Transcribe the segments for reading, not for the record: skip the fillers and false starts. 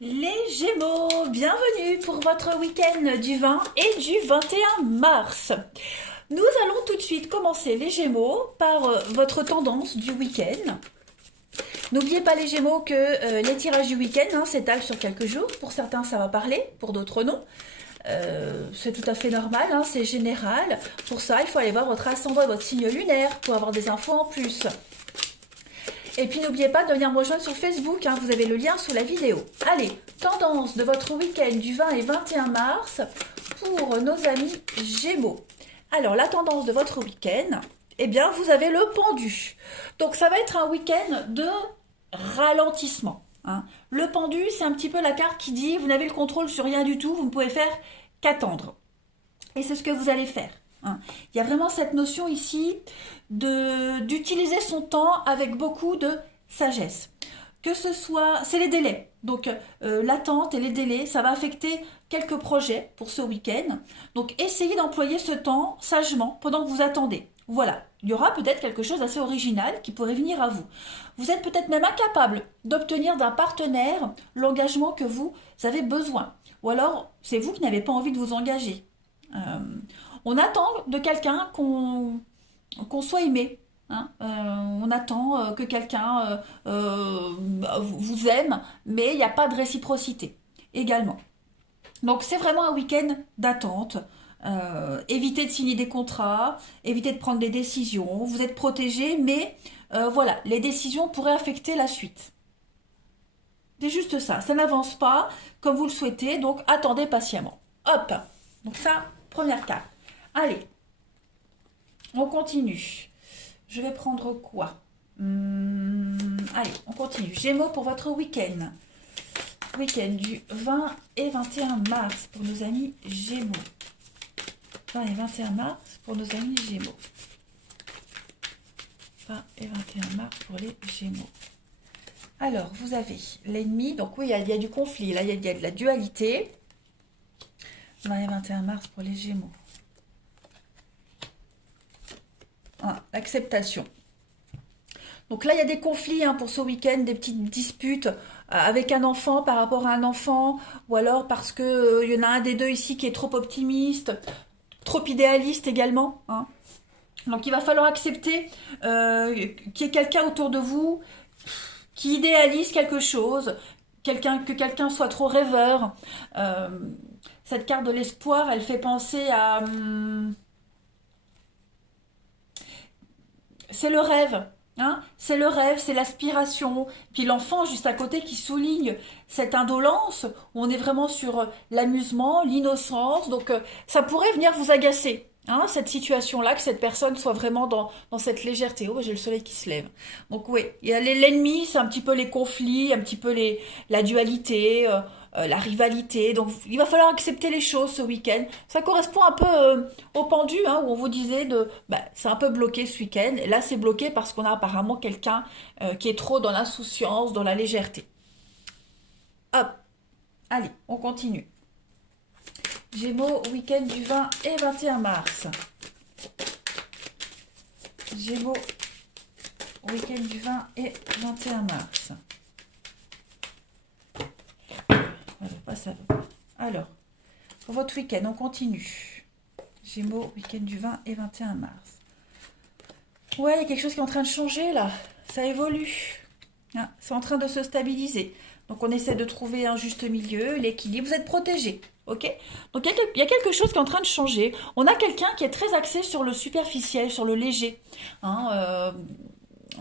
Les Gémeaux, bienvenue pour votre week-end du 20 et du 21 mars. Nous allons tout de suite commencer les Gémeaux par votre tendance du week-end. N'oubliez pas les Gémeaux que les tirages du week-end s'étalent sur quelques jours. Pour certains ça va parler, pour d'autres non. C'est tout à fait normal, c'est général. Pour ça, il faut aller voir votre ascendant et votre signe lunaire pour avoir des infos en plus. Et puis n'oubliez pas de venir me rejoindre sur Facebook, vous avez le lien sous la vidéo. Allez, tendance de votre week-end du 20 et 21 mars pour nos amis Gémeaux. Alors, la tendance de votre week-end, eh bien, vous avez le pendu. Donc, ça va être un week-end de ralentissement. Le pendu, c'est un petit peu la carte qui dit, vous n'avez le contrôle sur rien du tout, vous ne pouvez faire qu'attendre. Et c'est ce que vous allez faire. Il y a vraiment cette notion ici d'utiliser son temps avec beaucoup de sagesse. Que ce soit, c'est les délais. Donc l'attente et les délais, ça va affecter quelques projets pour ce week-end. Donc essayez d'employer ce temps sagement pendant que vous attendez. Voilà, il y aura peut-être quelque chose d'assez original qui pourrait venir à vous. Vous êtes peut-être même incapable d'obtenir d'un partenaire l'engagement que vous avez besoin. Ou alors, c'est vous qui n'avez pas envie de vous engager. On attend de quelqu'un qu'on soit aimé. On attend que quelqu'un vous aime, mais il n'y a pas de réciprocité également. Donc c'est vraiment un week-end d'attente. Évitez de signer des contrats, évitez de prendre des décisions. Vous êtes protégé, mais voilà, les décisions pourraient affecter la suite. C'est juste ça, ça n'avance pas comme vous le souhaitez, donc attendez patiemment. Hop, donc ça, première carte. Allez, on continue. Je vais prendre quoi Allez, on continue. Gémeaux pour votre week-end. Week-end du 20 et 21 mars pour nos amis Gémeaux. 20 et 21 mars pour nos amis Gémeaux. 20 et 21 mars pour les Gémeaux. Alors, vous avez l'ennemi. Donc oui, il y a du conflit. Là, il y a de la dualité. 20 et 21 mars pour les Gémeaux. L'acceptation. Donc là, il y a des conflits pour ce week-end, des petites disputes avec un enfant par rapport à un enfant, ou alors parce que y en a un des deux ici qui est trop optimiste, trop idéaliste également. Donc il va falloir accepter qu'il y ait quelqu'un autour de vous qui idéalise quelque chose, que quelqu'un soit trop rêveur. Cette carte de l'espoir, elle fait penser à... c'est le rêve, c'est le rêve, c'est l'aspiration. Puis l'enfant juste à côté qui souligne cette indolence, où on est vraiment sur l'amusement, l'innocence. Donc ça pourrait venir vous agacer, cette situation-là, que cette personne soit vraiment dans cette légèreté. Oh, j'ai le soleil qui se lève. Donc oui, il y a l'ennemi, c'est un petit peu les conflits, un petit peu la dualité, la rivalité. Donc il va falloir accepter les choses ce week-end. Ça correspond un peu au pendu, où on vous disait c'est un peu bloqué ce week-end. Et là c'est bloqué parce qu'on a apparemment quelqu'un qui est trop dans l'insouciance, dans la légèreté. Hop, allez, on continue. Gémeaux, week-end du 20 et 21 mars. Gémeaux, week-end du 20 et 21 mars. Ça va. Alors, pour votre week-end, on continue. Gémeaux, week-end du 20 et 21 mars. Ouais, il y a quelque chose qui est en train de changer là. Ça évolue. C'est en train de se stabiliser. Donc, on essaie de trouver un juste milieu, l'équilibre. Vous êtes protégés. Ok. Donc, il y a quelque chose qui est en train de changer. On a quelqu'un qui est très axé sur le superficiel, sur le léger. Moi,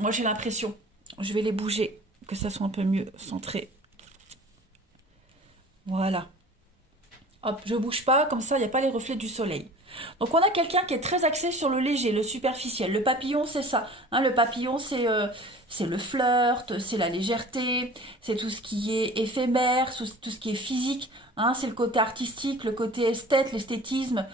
j'ai l'impression. Je vais les bouger, que ça soit un peu mieux centré. Voilà. Hop, je bouge pas, comme ça, il n'y a pas les reflets du soleil. Donc, on a quelqu'un qui est très axé sur le léger, le superficiel. Le papillon, c'est ça. Le papillon, c'est le flirt, c'est la légèreté, c'est tout ce qui est éphémère, tout ce qui est physique. C'est le côté artistique, le côté esthète, l'esthétisme.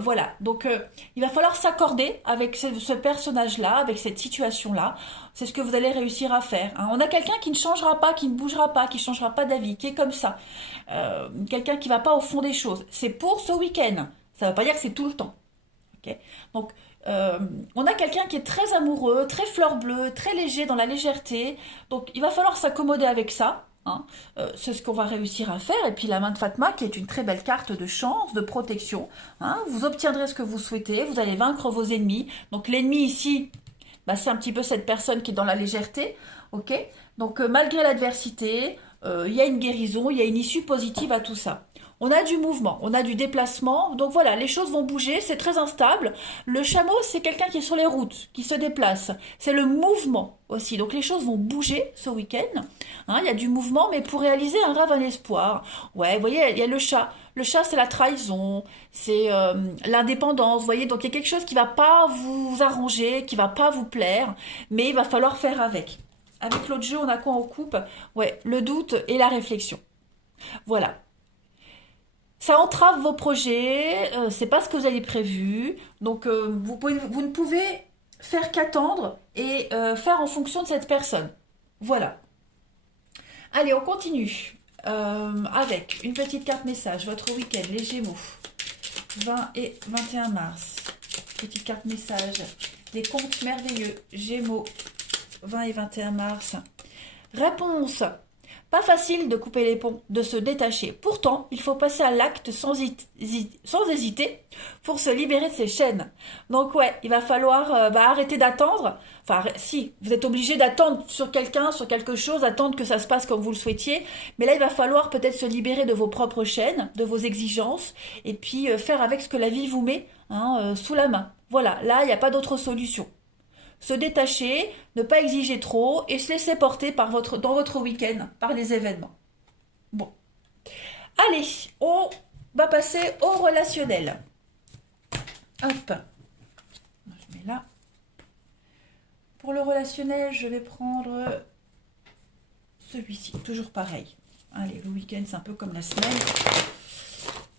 Voilà. Donc, il va falloir s'accorder avec ce personnage-là, avec cette situation-là. C'est ce que vous allez réussir à faire. On a quelqu'un qui ne changera pas, qui ne bougera pas, qui ne changera pas d'avis, qui est comme ça. Quelqu'un qui ne va pas au fond des choses. C'est pour ce week-end. Ça ne veut pas dire que c'est tout le temps. Okay. Donc, on a quelqu'un qui est très amoureux, très fleur bleue, très léger dans la légèreté. Donc, il va falloir s'accommoder avec ça. hein. C'est ce qu'on va réussir à faire. Et puis la main de Fatma, qui est une très belle carte de chance, de protection. Hein. Vous obtiendrez ce que vous souhaitez, vous allez vaincre vos ennemis. Donc l'ennemi ici, bah, c'est un petit peu cette personne qui est dans la légèreté. Ok. Donc malgré l'adversité, il y a une guérison, il y a une issue positive à tout ça. On a du mouvement, on a du déplacement, donc voilà, les choses vont bouger, c'est très instable. Le chameau, c'est quelqu'un qui est sur les routes, qui se déplace. C'est le mouvement aussi, donc les choses vont bouger ce week-end. Hein, il y a du mouvement, mais pour réaliser un rêve, un espoir. Ouais, vous voyez, il y a le chat. Le chat, c'est la trahison, c'est l'indépendance, vous voyez. Donc il y a quelque chose qui va pas vous arranger, qui va pas vous plaire, mais il va falloir faire avec. Avec l'autre jeu, on a quoi en coupe? Ouais, le doute et la réflexion. Voilà. Ça entrave vos projets, c'est pas ce que vous avez prévu, donc vous ne pouvez faire qu'attendre et faire en fonction de cette personne. Voilà. Allez, on continue avec une petite carte message, votre week-end, les Gémeaux, 20 et 21 mars. Petite carte message, les contes merveilleux, Gémeaux, 20 et 21 mars. Réponse. Pas facile de couper les ponts, de se détacher. Pourtant, il faut passer à l'acte sans hésiter pour se libérer de ces chaînes. Donc ouais, il va falloir arrêter d'attendre. Enfin, si, vous êtes obligé d'attendre sur quelqu'un, sur quelque chose, attendre que ça se passe comme vous le souhaitiez. Mais là, il va falloir peut-être se libérer de vos propres chaînes, de vos exigences, et puis faire avec ce que la vie vous met sous la main. Voilà, là, il n'y a pas d'autre solution. Se détacher, ne pas exiger trop et se laisser porter dans votre week-end par les événements. Bon. Allez, on va passer au relationnel. Hop. Je mets là. Pour le relationnel, je vais prendre celui-ci. Toujours pareil. Allez, le week-end, c'est un peu comme la semaine.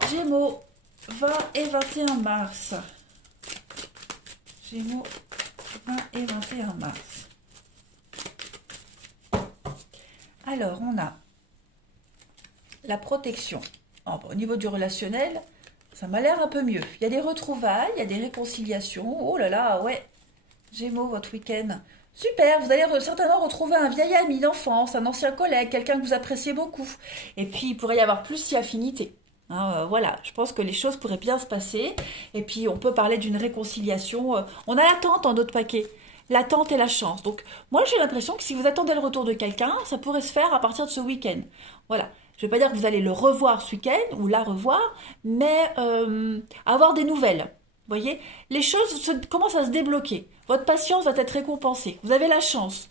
Gémeaux, 20 et 21 mars. Gémeaux, 20 et 21 mars. Alors, on a la protection. Au niveau du relationnel, ça m'a l'air un peu mieux. Il y a des retrouvailles, il y a des réconciliations. Oh là là, ouais. Gémeaux, votre week-end. Super, vous allez certainement retrouver un vieil ami d'enfance, un ancien collègue, quelqu'un que vous appréciez beaucoup. Et puis, il pourrait y avoir plus si affinité. Voilà, je pense que les choses pourraient bien se passer. Et puis, on peut parler d'une réconciliation. On a l'attente en d'autres paquets. L'attente et la chance. Donc, moi, j'ai l'impression que si vous attendez le retour de quelqu'un, ça pourrait se faire à partir de ce week-end. Voilà. Je ne vais pas dire que vous allez le revoir ce week-end ou la revoir, mais avoir des nouvelles. Vous voyez, les choses commencent à se débloquer. Votre patience va être récompensée. Vous avez la chance,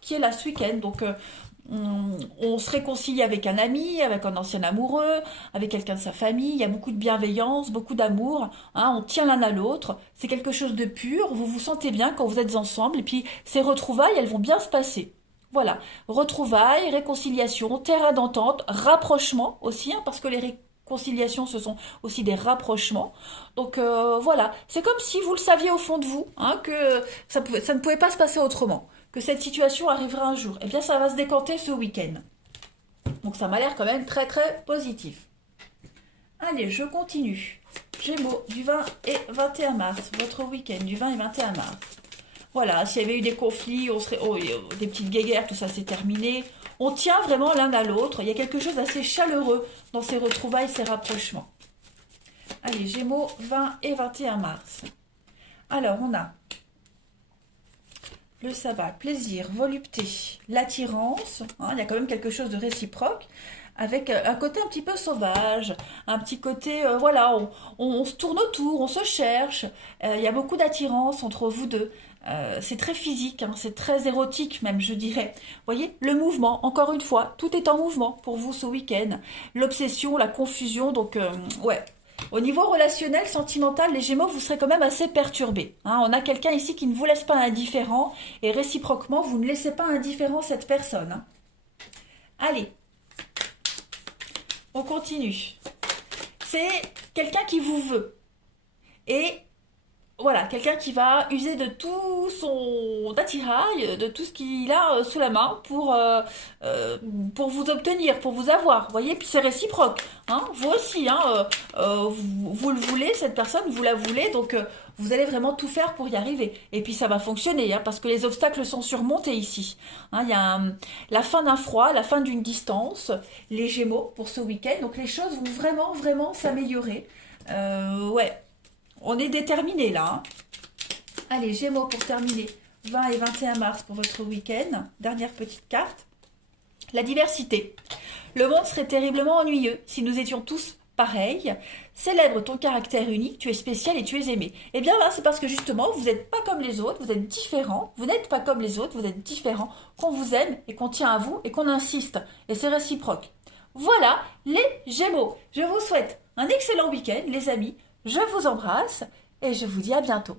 qui est là ce week-end. Donc, on se réconcilie avec un ami, avec un ancien amoureux, avec quelqu'un de sa famille. Il y a beaucoup de bienveillance, beaucoup d'amour. On tient l'un à l'autre. C'est quelque chose de pur. Vous vous sentez bien quand vous êtes ensemble. Et puis, ces retrouvailles, elles vont bien se passer. Voilà. Retrouvailles, réconciliation, terrain d'entente, rapprochement aussi, parce que les réconciliations, ce sont aussi des rapprochements. Donc, voilà. C'est comme si vous le saviez au fond de vous, que ça ne pouvait pas se passer autrement. Que cette situation arrivera un jour. Eh bien, ça va se décanter ce week-end. Donc, ça m'a l'air quand même très, très positif. Allez, je continue. Gémeaux, du 20 et 21 mars. Votre week-end, du 20 et 21 mars. Voilà, s'il y avait eu des conflits, des petites guéguerres, tout ça, c'est terminé. On tient vraiment l'un à l'autre. Il y a quelque chose d'assez chaleureux dans ces retrouvailles, ces rapprochements. Allez, Gémeaux, 20 et 21 mars. Alors, on a le sabbat, plaisir, volupté, l'attirance, il y a quand même quelque chose de réciproque, avec un côté un petit peu sauvage, un petit côté, voilà, on se tourne autour, on se cherche, il y a beaucoup d'attirance entre vous deux. C'est très physique, c'est très érotique même, je dirais. Vous voyez, le mouvement, encore une fois, tout est en mouvement pour vous ce week-end. L'obsession, la confusion, donc ouais. Au niveau relationnel, sentimental, les Gémeaux, vous serez quand même assez perturbés. On a quelqu'un ici qui ne vous laisse pas indifférent et réciproquement, vous ne laissez pas indifférent cette personne. Allez, on continue. C'est quelqu'un qui vous veut. Et Voilà, quelqu'un qui va user de tout son attirail, de tout ce qu'il a sous la main pour vous obtenir, pour vous avoir. Vous voyez, puis c'est réciproque. Hein, vous aussi, hein, vous le voulez, cette personne, vous la voulez, donc vous allez vraiment tout faire pour y arriver. Et puis ça va fonctionner, hein, parce que les obstacles sont surmontés ici. Hein, il y a la fin d'un froid, la fin d'une distance, les Gémeaux pour ce week-end. Donc les choses vont vraiment, vraiment s'améliorer. Ouais. On est déterminé là. Hein. Allez, Gémeaux pour terminer. 20 et 21 mars pour votre week-end. Dernière petite carte. La diversité. Le monde serait terriblement ennuyeux si nous étions tous pareils. Célèbre ton caractère unique, tu es spécial et tu es aimé. Eh bien là, c'est parce que justement, vous n'êtes pas comme les autres, vous êtes différents. Vous n'êtes pas comme les autres, vous êtes différents. Qu'on vous aime et qu'on tient à vous et qu'on insiste. Et c'est réciproque. Voilà les Gémeaux. Je vous souhaite un excellent week-end, les amis. Je vous embrasse et je vous dis à bientôt.